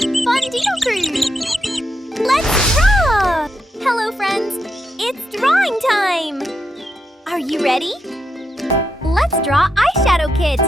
Fun Doodle Crew! Let's draw! Hello, friends! It's drawing time! Are you ready? Let's draw Eyeshadow Kit!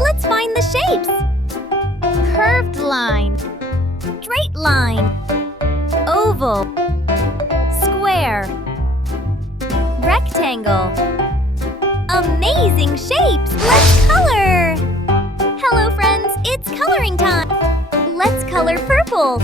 Let's find the shapes. Curved line, straight line, oval, square, rectangle. Amazing shapes! Let's color! Hello, friends, it's coloring time. Let's color purple.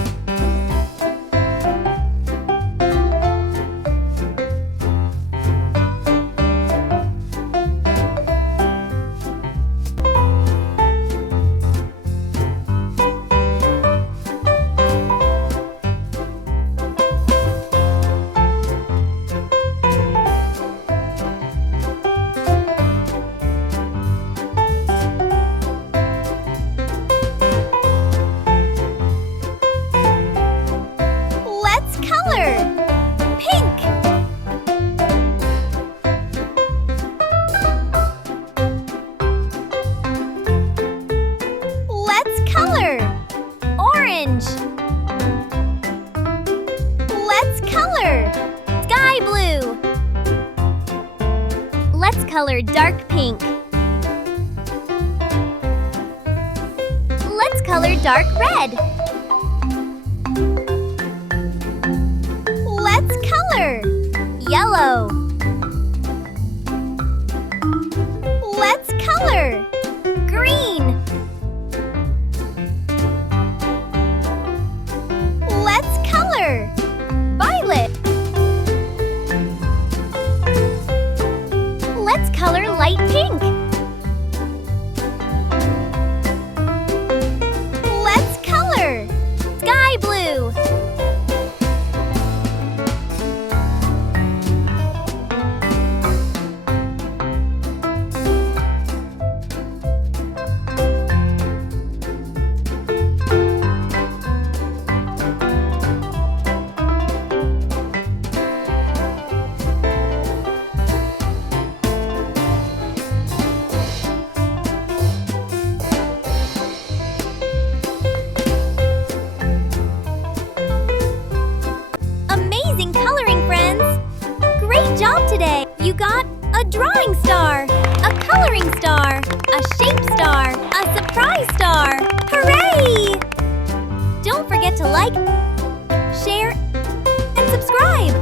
Let's color dark pink. Let's color dark red. Let's color yellow. Let's color green. Let's color violet. Let's color light pink. Let's color sky blue. drawing star, a coloring star, a shape star, a surprise star. Hooray! Don't forget to like, share, and subscribe.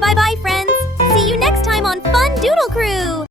Bye-bye, friends. See you next time on Fun Doodle Crew.